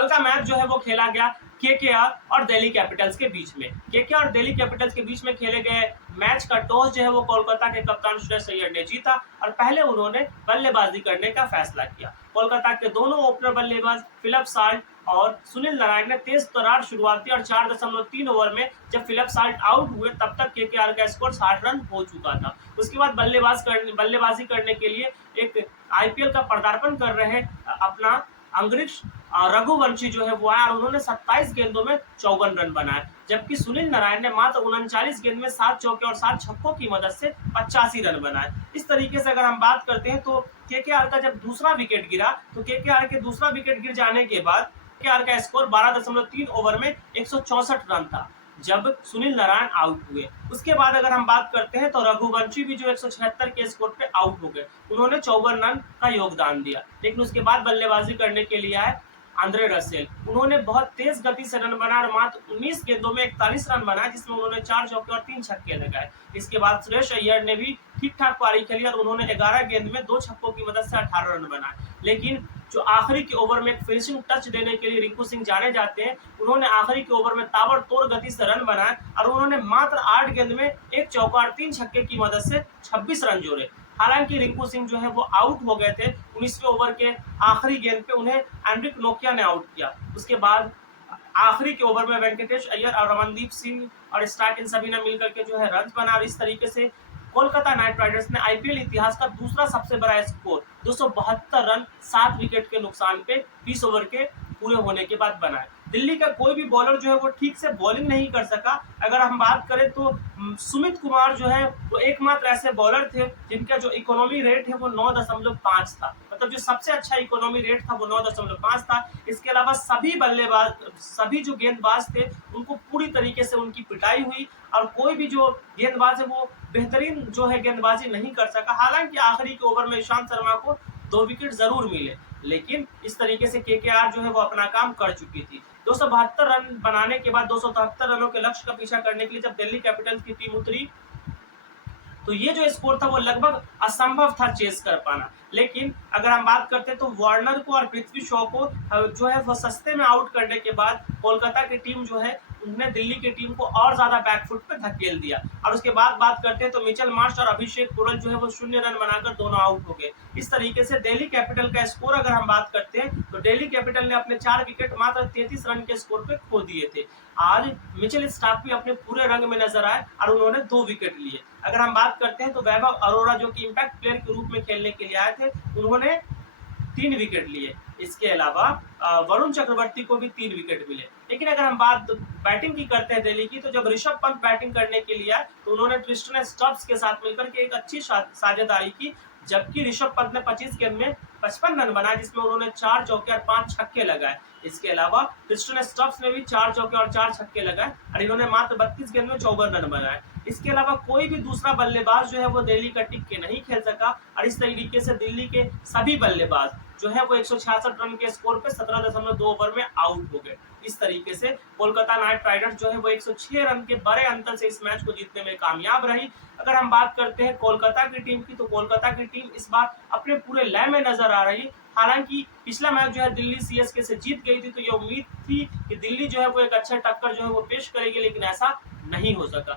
कल का मैच जो है वो खेला गया केकेआर और दिल्ली कैपिटल्स के बीच में। केकेआर और दिल्ली कैपिटल्स के बीच में खेले गए मैच का टॉस जो है वो कोलकाता के कप्तान श्रेयस अय्यर ने जीता और पहले उन्होंने बल्लेबाजी करने का फैसला किया। कोलकाता के दोनों ओपनर बल्लेबाज फिलिप साल्ट और सुनील नारायण ने तेज तर्रार शुरुआत की और 4.3 ओवर में जब फिलिप साल्ट आउट हुए तब तक केकेआर का स्कोर 60 रन हो चुका था। उसके बाद बल्लेबाजी करने के लिए एक आईपीएल का पदार्पण कर रहे अपना अंग्रिश रघुवंशी जो है वो आया और उन्होंने 27 गेंदों में 54 रन बनाए, जबकि सुनील नारायण ने मात्र 39 गेंद में 7 चौके और 7 छक्कों की मदद से 85 रन बनाए। इस तरीके से अगर हम बात करते हैं तो केकेआर का जब दूसरा विकेट गिरा तो केकेआर के दूसरा विकेट गिर जाने के बाद केकेआर का स्कोर 12.3 ओवर में 164 रन था जब सुनील नारायण आउट हुए। उसके बाद अगर हम बात करते हैं तो रघुवंशी भी जो 176 के स्कोर पे आउट हो गए, उन्होंने 54 रन का योगदान दिया। लेकिन उसके बाद बल्लेबाजी करने के लिए आए आंद्रे रसेल, उन्होंने बहुत तेज गति से रन बनाए और मात्र 19 गेंदों में 41 रन बनाए, जिसमें उन्होंने 4 चौके और 3 छक्के लगाए। इसके बाद श्रेयस अय्यर ने भी ठीक ठाक पारी खेली और उन्होंने 11 गेंद में 2 छक्कों की मदद से 18 रन बनाए। लेकिन जो आखिरी के ओवर में एक फिनिशिंग टच देने के लिए रिंकू सिंह जाने जाते हैं, उन्होंने आखिरी के ओवर में ताबड़तोड़ गति से रन बनाए और उन्होंने मात्र 8 गेंद में 1 चौका और 3 छक्के की मदद से 26 रन जोड़े। हालांकि रिंकू सिंह जो है वो आउट हो गए थे 19वें ओवर के आखिरी गेंद पे, उन्हें एंड्रिक नोकिया ने आउट किया। उसके बाद आखिरी के ओवर में वेंकटेश अय्यर और रमनदीप सिंह और स्टार्क इन सभी ने मिलकर के जो है रन बना और इस तरीके से कोलकाता नाइट राइडर्स ने आईपीएल इतिहास का दूसरा सबसे बड़ा स्कोर 272 रन 7 विकेट के नुकसान पे 20 ओवर के पूरे होने के बाद बनाए। दिल्ली का कोई भी बॉलर जो है वो ठीक से बॉलिंग नहीं कर सका। अगर हम बात करें तो सुमित कुमार जो है वो एकमात्र ऐसे बॉलर थे जिनका जो इकोनॉमी रेट है वो 9.5 था, मतलब जो सबसे अच्छा इकोनॉमी रेट था वो 9.5 था। इसके अलावा सभी जो गेंदबाज थे उनको पूरी तरीके से उनकी पिटाई हुई और कोई भी जो गेंदबाज है वो बेहतरीन जो है गेंदबाजी नहीं कर सका। हालांकि आखिरी के ओवर में ईशांत शर्मा को 2 विकेट जरूर मिले, लेकिन इस तरीके से केकेआर जो है वो अपना काम कर चुकी थी। 272 रन बनाने के बाद 273 रनों के लक्ष्य का पीछा करने के लिए जब दिल्ली कैपिटल्स की टीम उतरी तो ये जो स्कोर था वो लगभग असंभव था चेस कर पाना। लेकिन अगर हम बात करते तो वार्नर को और पृथ्वी शॉ को जो है वो सस्ते में आउट करने के बाद कोलकाता की टीम जो है उन्होंने दिल्ली की टीम को और ज्यादा बैकफुट पे धकेल दिया। और उसके बाद बात करते हैं तो मिचेल मार्श और अभिषेक पुरल जो है वो 0 रन बनाकर दोनों आउट हो गए। इस तरीके से दिल्ली कैपिटल का स्कोर अगर हम बात करते हैं तो दिल्ली कैपिटल ने अपने 4 विकेट मात्र 33 रन के स्कोर पे खो दिए थे। आज मिचेल स्टार्क भी अपने पूरे रंग में नजर आए और उन्होंने 2 विकेट लिए। अगर हम बात करते हैं तो वैभव अरोड़ा जो कि इंपैक्ट प्लेयर के रूप में खेलने के लिए आए थे, उन्होंने 3 विकेट लिए। इसके अलावा वरुण चक्रवर्ती को भी 3 विकेट मिले। लेकिन अगर हम बात बैटिंग की करते हैं दिल्ली की, तो जब ऋषभ पंत बैटिंग करने के लिए आए तो उन्होंने ट्रिस्टन स्टब्स के साथ मिलकर के एक अच्छी साझेदारी की, जबकि ऋषभ पंत ने 25 गेंद में 55 रन बनाए, जिसमें उन्होंने 4 चौके और 5 छक्के लगाए। इसके अलावा ट्रिस्टन स्टब्स ने भी 4 चौके और 4 छक्के लगाए और इन्होंने मात्र 32 गेंद में 54 रन बनाए। इसके अलावा कोई भी दूसरा बल्लेबाज जो है वो दिल्ली का टिक के नहीं खेल सका और इस तरीके से दिल्ली के सभी बल्लेबाज जो है वो 166 रन के स्कोर पे 17.2 ओवर में आउट हो गए। इस तरीके से कोलकाता नाइट राइडर्स जो है वो 106 रन के बड़े अंतर से इस मैच को जीतने में कामयाब रही। अगर हम बात करते हैं कोलकाता की टीम की, तो कोलकाता की टीम इस बार अपने पूरे लय में नजर आ रही। हालांकि पिछला मैच जो है दिल्ली सीएसके से जीत गई थी, तो ये उम्मीद थी कि दिल्ली जो है वो एक अच्छा टक्कर जो है वो पेश करेगी, लेकिन ऐसा नहीं हो सका।